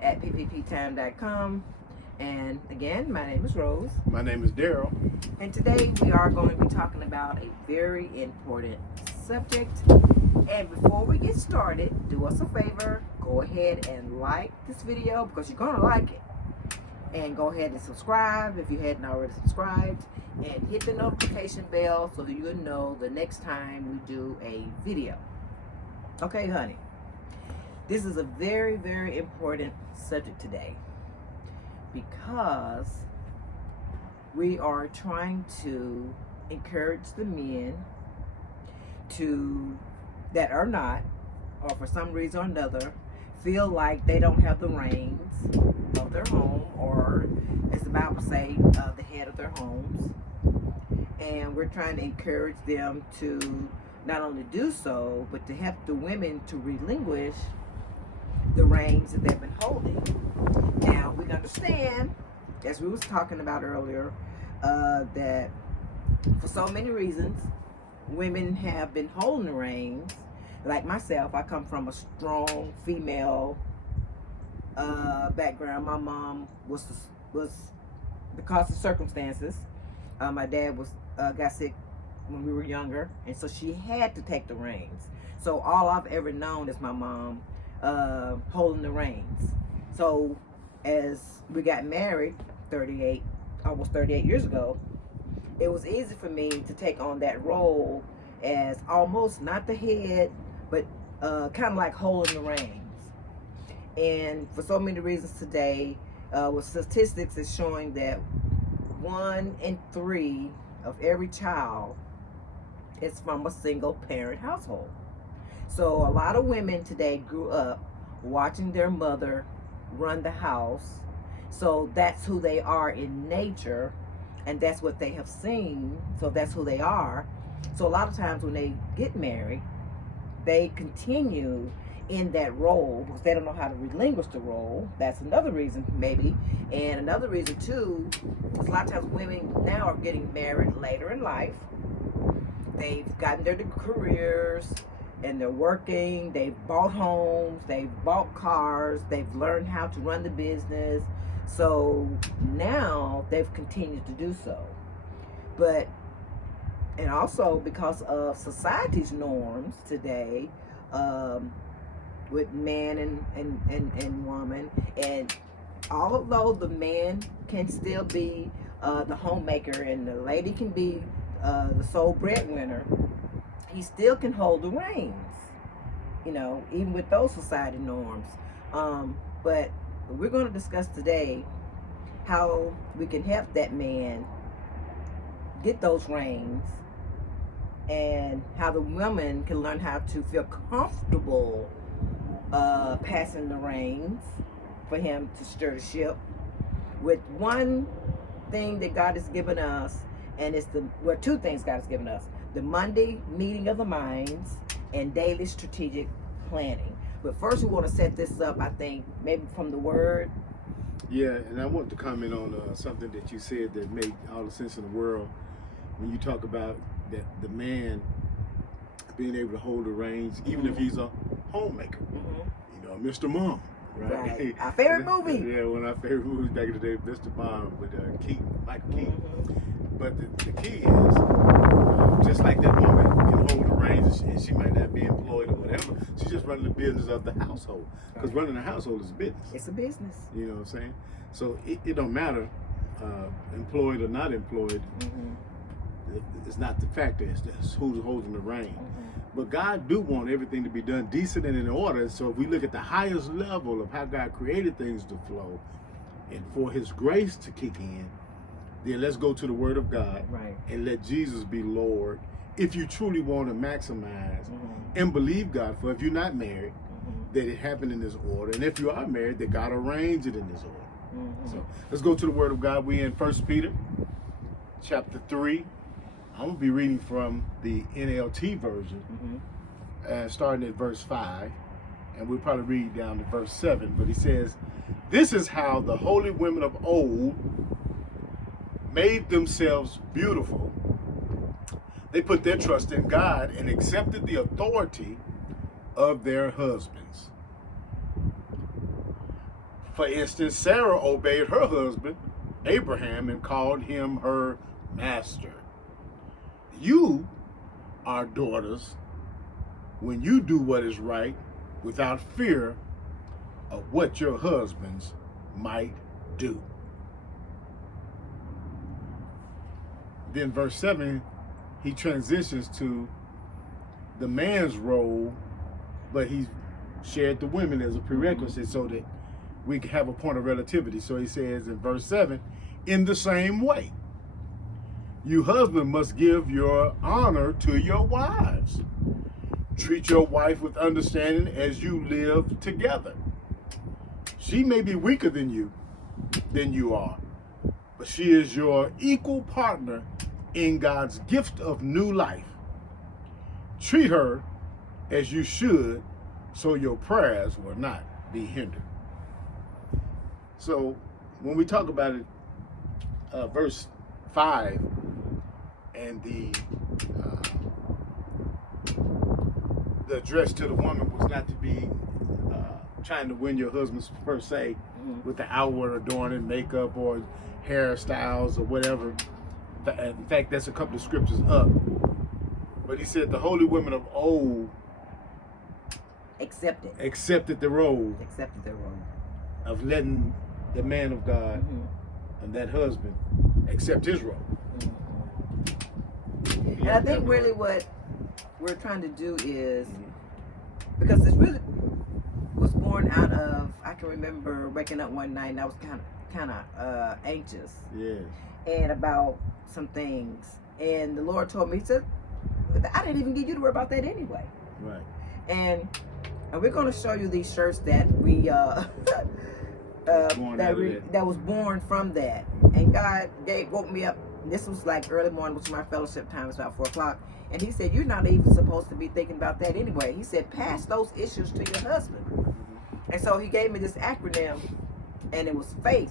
at ppptime.com. And again, my name is Rose. My name is Daryl. And today we are going to be talking about a very important subject. And before we get started, do us a favor, go ahead and like this video because you're going to like it. And go ahead and subscribe if you hadn't already subscribed. And hit the notification bell so that you'll know the next time we do a video. Okay, honey. This is a very, very important subject today because we are trying to encourage the men that are not, or for some reason or another, feel like they don't have the reins of their home, or as the Bible says, the head of their homes. And we're trying to encourage them to not only do so, but to help the women to relinquish the reins that they've been holding. Now, we understand, as we was talking about earlier, that for so many reasons, women have been holding the reins. Like myself, I come from a strong female background. My mom was because of circumstances. My dad got sick when we were younger, and so she had to take the reins. So all I've ever known is my mom holding the reins. So as we got married almost 38 years ago, it was easy for me to take on that role as almost not the head, but kind of like holding the reins. And for so many reasons today, with statistics is showing that 1 in 3 of every child is from a single parent household. So a lot of women today grew up watching their mother run the house. So that's who they are in nature, and that's what they have seen. So that's who they are. So a lot of times when they get married, they continue in that role because they don't know how to relinquish the role. That's another reason, maybe. And another reason too is a lot of times women now are getting married later in life. They've gotten their careers and they're working, they've bought homes, they've bought cars, they've learned how to run the business. So now they've continued to do so. And also because of society's norms today, with man and woman, and although the man can still be the homemaker and the lady can be the sole breadwinner, he still can hold the reins, even with those society norms. But we're going to discuss today how we can help that man get those reins, and how the woman can learn how to feel comfortable passing the reins for him to steer the ship with one thing that God has given us, and it's two things God has given us: the Monday meeting of the minds and daily strategic planning. But first we want to set this up, I think, maybe from the word. Yeah, and I want to comment on something that you said that made all the sense in the world when you talk about that the man being able to hold the reins, even if he's a homemaker. Mm-hmm. Mr. Mom, right? Our favorite movie. Yeah, one of our favorite movies back in the day, Mr. Mom with Michael Keaton. Mm-hmm. But the key is, just like that woman can hold the reins, and she might not be employed or whatever, she's just running the business of the household. Because running a household is a business. It's a business. You know what I'm saying? So it don't matter, employed or not employed. Mm-hmm. It's not the factor, it's who's holding the reins. Mm-hmm. But God do want everything to be done decent and in order. So if we look at the highest level of how God created things to flow, and for His grace to kick in, then let's go to the Word of God, right, and let Jesus be Lord. If you truly want to maximize and believe God for, if you're not married, that it happened in this order, and if you are married, that God arranged it in this order. So let's go to the Word of God. We're in 1 Peter chapter 3. I'm going to be reading from the NLT version, starting at verse 5, and we'll probably read down to verse 7. But he says, "This is how the holy women of old made themselves beautiful. They put their trust in God and accepted the authority of their husbands. For instance, Sarah obeyed her husband, Abraham, and called him her master. You are daughters when you do what is right without fear of what your husbands might do. Then verse 7, he transitions to the man's role, but he shared the women as a prerequisite so that we can have a point of relativity. So he says in verse 7, in the same way, you husband must give your honor to your wives. Treat your wife with understanding as you live together. She may be weaker than you are, but she is your equal partner in God's gift of new life. Treat her as you should, so your prayers will not be hindered. So when we talk about it, verse 5 and the address to the woman was not to be trying to win your husband per se with the outward adorning, makeup or hairstyles or whatever. In fact, that's a couple of scriptures up. But he said the holy women of old accepted the role of letting the man of God and that husband accept his role. And I think really what we're trying to do is, because this really was born out of, I can remember waking up one night and I was kind of anxious. Yes. And about some things. And the Lord told me, he said, I didn't even get you to worry about that anyway. Right. And we're going to show you these shirts that we that was born from that. And God woke me up. This was like early morning, which my fellowship time is about 4 o'clock. And he said, you're not even supposed to be thinking about that anyway. He said, pass those issues to your husband. And so he gave me this acronym, and it was FAITH,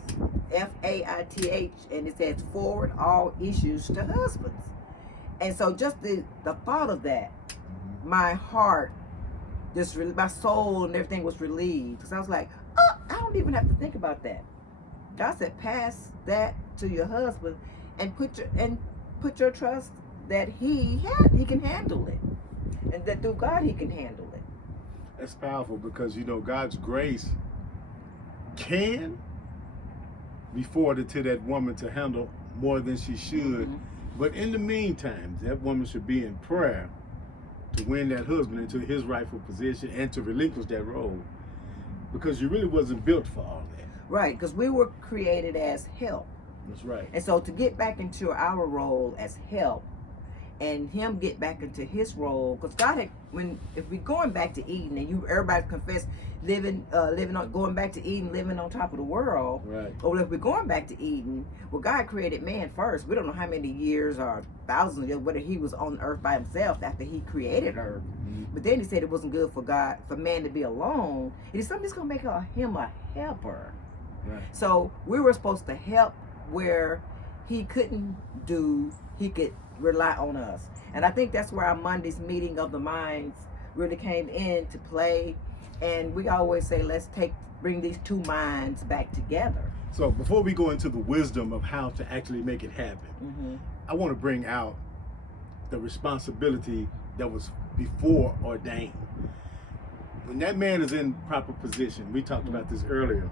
F-A-I-T-H, and it says forward all issues to husbands. And so just the thought of that, my heart, my soul and everything was relieved. Because I was like, oh, I don't even have to think about that. God said, pass that to your husband and put your trust that he can handle it. And that through God he can handle it. That's powerful, because God's grace can be forwarded to that woman to handle more than she should. But in the meantime, that woman should be in prayer to win that husband into his rightful position and to relinquish that role, because you really wasn't built for all that. Right, because we were created as help. That's right. And so to get back into our role as help, and him get back into his role, because God had, if we're going back to Eden, and everybody confess going back to Eden, living on top of the world, right? Or if we're going back to Eden, well, God created man first. We don't know how many years or thousands of years, whether he was on earth by himself after he created earth. But then he said it wasn't good for man to be alone. And somebody's gonna make him a helper. Right. So we were supposed to help where he couldn't do. He could rely on us. And I think that's where our Monday's meeting of the minds really came into play. And we always say, let's bring these two minds back together. So before we go into the wisdom of how to actually make it happen, I want to bring out the responsibility that was before ordained. When that man is in proper position, we talked about this earlier.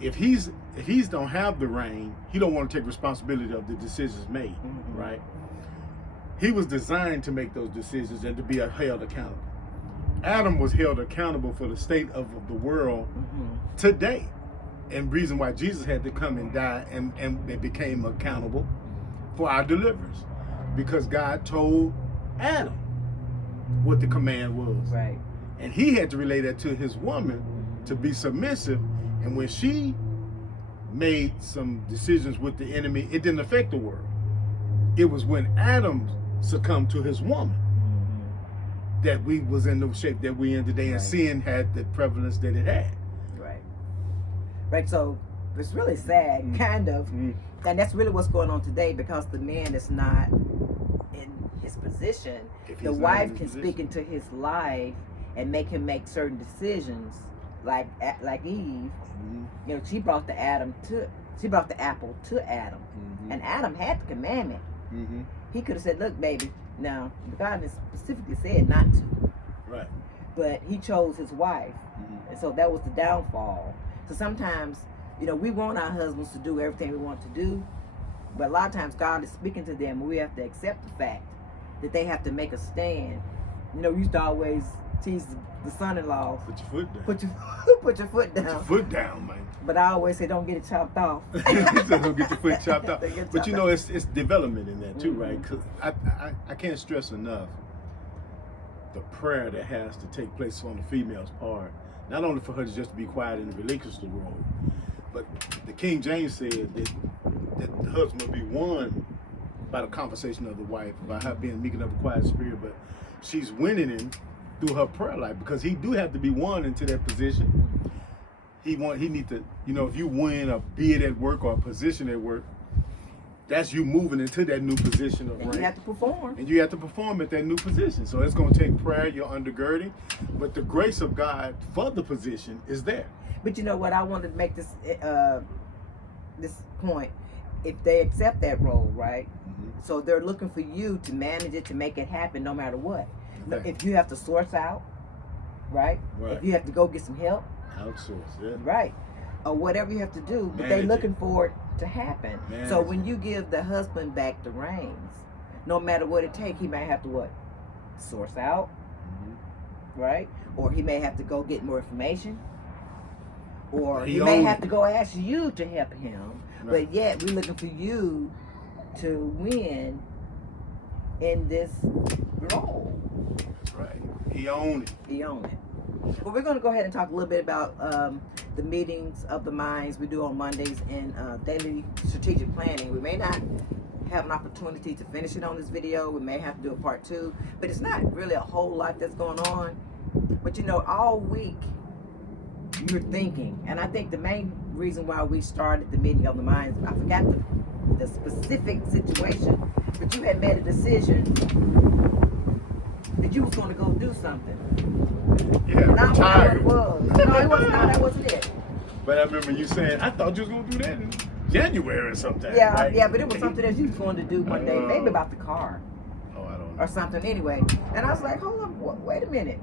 If he's don't have the reign, he don't want to take responsibility of the decisions made, right? He was designed to make those decisions and to be held accountable. Adam was held accountable for the state of the world today. And reason why Jesus had to come and die and became accountable for our deliverance. Because God told Adam what the command was. Right. And he had to relay that to his woman to be submissive. And when she made some decisions with the enemy, it didn't affect the world. It was when Adam succumbed to his woman that we was in the shape that we in today, and sin had the prevalence that it had. Right. So it's really sad, kind of. And that's really what's going on today, because the man is not in his position. The wife can speak into his life and make him make certain decisions like Eve, you know, she brought the apple to Adam, and Adam had the commandment. He could have said, "Look, baby, now God has specifically said not to." Right. But he chose his wife, and so that was the downfall. So sometimes, you know, we want our husbands to do everything we want to do, but a lot of times God is speaking to them, and we have to accept the fact that they have to make a stand. You know, we used to always tease the son-in-law, Put your foot down. Put your foot down. Put your foot down, man. But I always say, don't get it chopped off. Don't get your foot chopped off. But you know, off. it's development in that too, right? Because I can't stress enough the prayer that has to take place on the female's part. Not only for her to just be quiet and relinquish the role, but the King James said that the husband will be won by the conversation of the wife, by her being meek and of a quiet spirit, but she's winning him through her prayer life, because he do have to be won into that position. He need to, you know, if you win a bid at work or a position at work, that's you moving into that new position of rank. You have to perform. And you have to perform at that new position. So it's going to take prayer, your undergirding, but the grace of God for the position is there. But you know what? I wanted to make this point. If they accept that role, right? So they're looking for you to manage it, to make it happen, no matter what. Okay. If you have to source out, right? If you have to go get some help, outsource, yeah. right? Or whatever you have to do, but they're looking for it to happen. So when you give the husband back the reins, no matter what it takes, he may have to what? Source out, right? Or he may have to go get more information. Or he may have to go ask you to help him. Right. But yet we're looking for you to win in this role. That's right. He owned it. He owned it. Well, we're going to go ahead and talk a little bit about the meetings of the minds we do on Mondays in daily strategic planning. We may not have an opportunity to finish it on this video. We may have to do a part 2, but it's not really a whole lot that's going on. But you know, all week you're thinking, and I think the main reason why we started the meeting of the minds, I forgot the specific situation, but you had made a decision that you was going to go do something. Yeah, not tired. What it was. No, it wasn't. No, that wasn't it. But I remember you saying, I thought you was going to do that in January or sometime. Yeah, right? yeah, but it was something that you was going to do one day, maybe about the car. Oh, I don't know. Or something anyway. And I was like, hold on, wait a minute.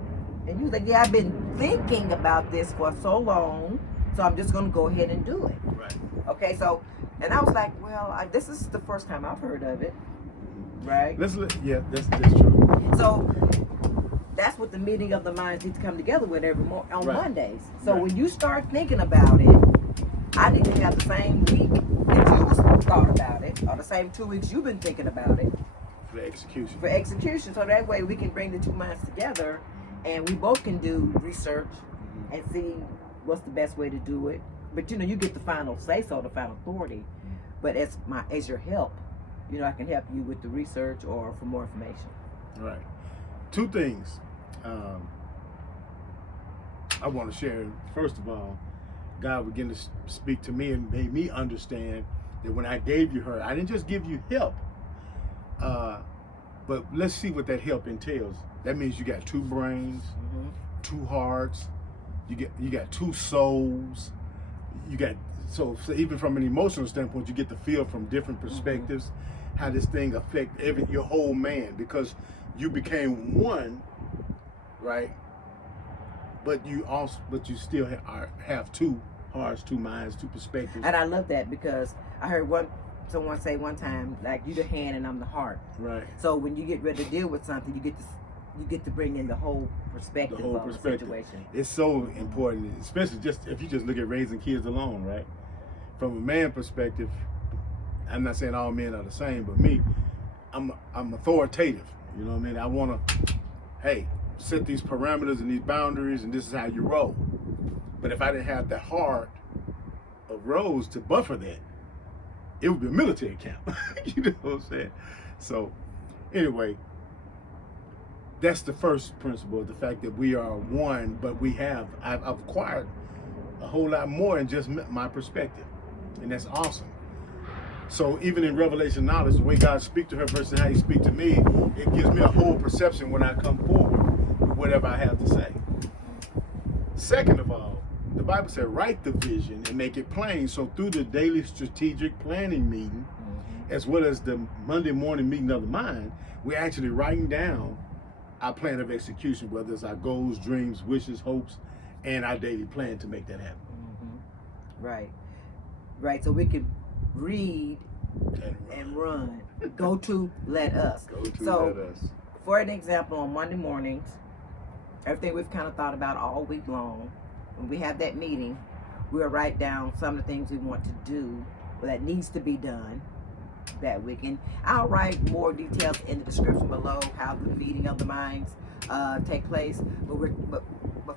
And you was like, yeah, I've been thinking about this for so long, so I'm just going to go ahead and do it. Right. Okay, so, and I was like, well, this is the first time I've heard of it, right? That's true. So, that's what the meeting of the minds need to come together with on Mondays. So when you start thinking about it, I need to have the same week that you thought about it, or the same 2 weeks you've been thinking about it. For execution. For execution, so that way we can bring the two minds together, and we both can do research and see what's the best way to do it. But you know, you get the final say-so, the final authority. But as your help, you know, I can help you with the research or for more information. Right. 2 things I want to share. First of all, God began to speak to me and made me understand that when I gave you her, I didn't just give you help. But let's see what that help entails. That means you got 2 brains, 2 hearts, you got 2 souls. You got so even from an emotional standpoint, you get to feel from different perspectives how this thing affect your whole man, because you became one, right? But you still have 2 hearts, 2 minds, 2 perspectives. And I love that, because I heard someone say one time, like, you the hand and I'm the heart. Right. So when you get ready to deal with something, you get to bring in the whole perspective of the situation. It's so important, especially if you just look at raising kids alone, right? From a man perspective, I'm not saying all men are the same, but me, I'm authoritative. You know what I mean? I want to, hey, set these parameters and these boundaries, and this is how you roll. But if I didn't have the heart of Rose to buffer that, it would be a military camp. You know what I'm saying? So, anyway, that's the first principle, the fact that we are one, but I've acquired a whole lot more than just my perspective. And that's awesome. So even in revelation knowledge, the way God speaks to her versus how he speaks to me, it gives me a whole perception when I come forward with whatever I have to say. Second of all, the Bible said, write the vision and make it plain. So through the daily strategic planning meeting, as well as the Monday morning meeting of the mind, we're actually writing down our plan of execution, whether it's our goals, dreams, wishes, hopes, and our daily plan to make that happen. Right. Right. So we can read and run. Go to, let us. Go to, so, let us. For an example, on Monday mornings, everything we've kind of thought about all week long, when we have that meeting, we'll write down some of the things we want to do that needs to be done that week. And I'll write more details in the description below how the meeting of the minds take place. But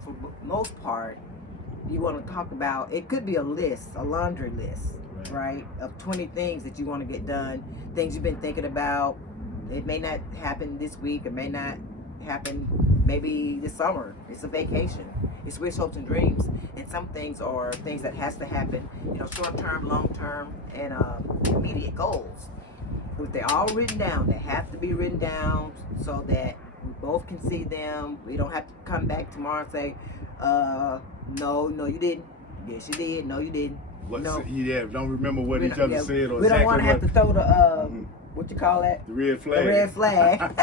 for the most part, you want to talk about, it could be a list, a laundry list, right? Of 20 things that you want to get done, things you've been thinking about. It may not happen this week, it may not happen maybe this summer. It's a vacation. It's wish, hopes, and dreams. And some things are things that has to happen, you know, short-term, long-term, and immediate goals. If they're all written down, they have to be written down so that we both can see them. We don't have to come back tomorrow and say, no, you didn't. Yes, you did. No, you didn't. No. Yeah, don't remember what each other said or we don't want to have to throw the what you call that? The red flag. The red flag.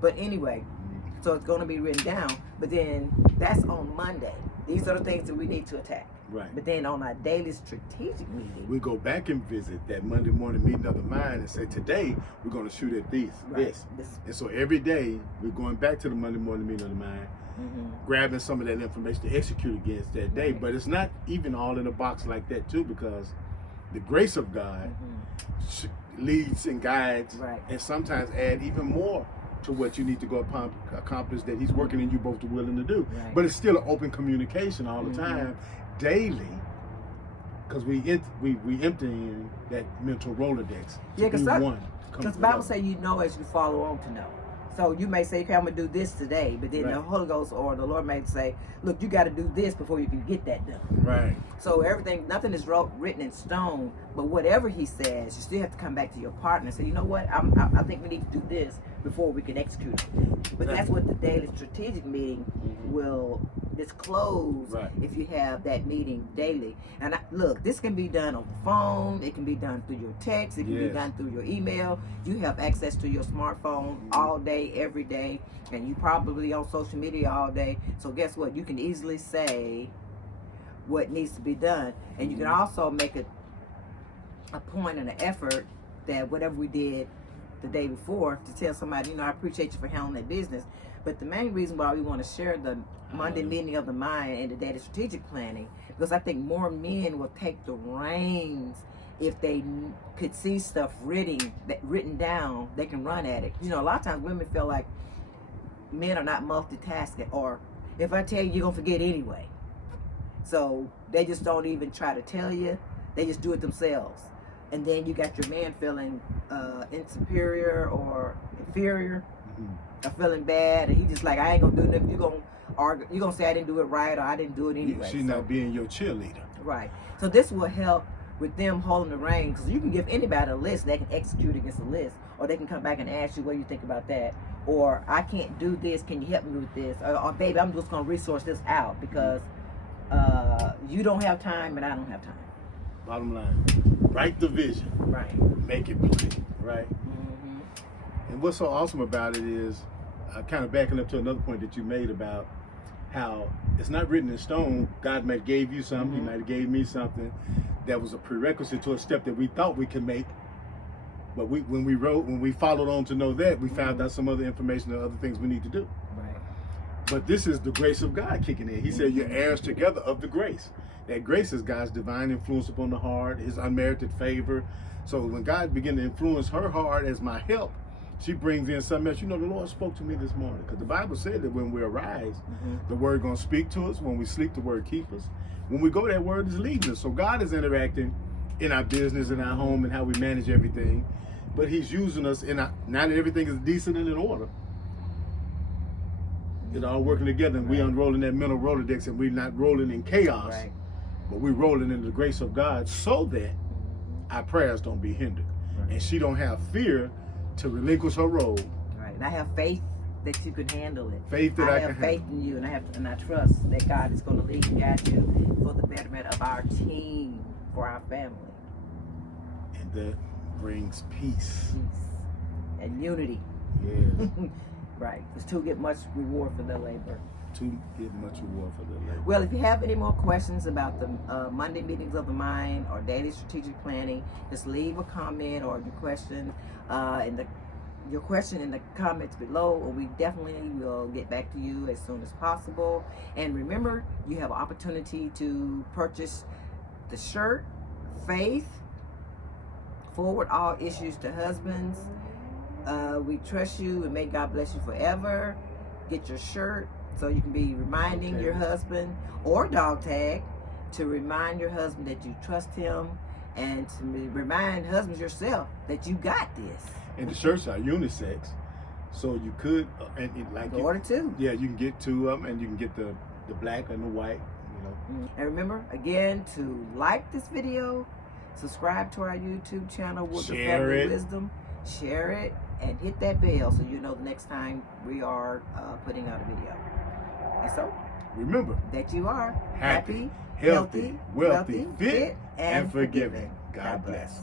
But anyway, so it's going to be written down. But then that's on Monday. These are the things that we need to attack. Right. But then on our daily strategic meeting, we go back and visit that Monday morning meeting of the mind and say, today we're going to shoot at this. And so every day we're going back to the Monday morning meeting of the mind, grabbing some of that information to execute against that day. But it's not even all in a box like that too, because the grace of God leads and guides and sometimes add even more to what you need to go accomplish that he's working in you both to will and to do. But it's still an open communication all the time, daily, because we empty in that mental Rolodex. Yeah, because the Bible says you know as you follow on to know. So you may say, okay, I'm going to do this today, but then the Holy Ghost or the Lord may say, look, you got to do this before you can get that done. Right. So nothing is written in stone, but whatever he says, you still have to come back to your partner and say, you know what, I think we need to do this before we can execute it. But that's what the daily strategic meeting will disclose if you have that meeting daily. And look, this can be done on the phone, it can be done through your text, it can be done through your email. You have access to your smartphone all day, every day, and you probably on social media all day. So guess what? You can easily say what needs to be done. And you can also make a point and an effort that whatever we did the day before to tell somebody, you know, I appreciate you for handling that business. But the main reason why we want to share the Monday meeting of the mind and the daily strategic planning, because I think more men will take the reins if they could see stuff written down, they can run at it. You know, a lot of times women feel like men are not multitasking, or if I tell you, you're going to forget anyway. So they just don't even try to tell you. They just do it themselves. And then you got your man feeling insuperior or inferior, or feeling bad, and he just like, I ain't going to do nothing. You're going to argue. You're going to say I didn't do it right, or I didn't do it anyway. She's not being your cheerleader. Right. So this will help with them holding the reins, because you can give anybody a list, they can execute against a list, or they can come back and ask you what you think about that, or I can't do this, can you help me with this, or baby, I'm just going to resource this out because you don't have time and I don't have time. Bottom line, write the vision, make it plain, right? And what's so awesome about it is, kind of backing up to another point that you made about how it's not written in stone. God might have gave you something, he might have gave me something that was a prerequisite to a step that we thought we could make. But when we followed on to know that, we found out some other information and other things we need to do. But this is the grace of God kicking in. He said, you're heirs together of the grace. That grace is God's divine influence upon the heart, his unmerited favor. So when God began to influence her heart as my help, she brings in something else. You know, the Lord spoke to me this morning, because the Bible said that when we arise, the word going to speak to us. When we sleep, the word keep us. When we go, that word is leading us. So God is interacting in our business, in our home, and how we manage everything. But he's using us now that everything is decent and in order. It's all working together, and we unrolling that mental Rolodex, and we're not rolling in chaos, but we're rolling in the grace of God, so that our prayers don't be hindered. And she don't have fear to relinquish her role. And I have faith that you can handle it. Faith that I can have faith in you, and I trust that God is going to lead and guide you for the betterment of our team, for our family. And that brings peace. And unity. Yes. Right. Because two get much reward for their labor. To get much reward for their labor. Well, if you have any more questions about the Monday meetings of the mind or daily strategic planning, just leave a comment or your question in the comments below, or we definitely will get back to you as soon as possible. And remember, you have an opportunity to purchase the shirt, Faith, Forward All Issues to Husbands. We trust you, and may God bless you forever. Get your shirt so you can be reminding your husband, or dog tag, to remind your husband that you trust him, and to remind husbands yourself that you got this. And the shirts are unisex, so you could order two. Yeah, you can get two of them, and you can get the black and the white. You know. And remember again to like this video, subscribe to our YouTube channel with the Family Wisdom, share it, and hit that bell so you know the next time we are putting out a video. And so, remember that you are happy, healthy, wealthy, fit, and forgiving. God bless.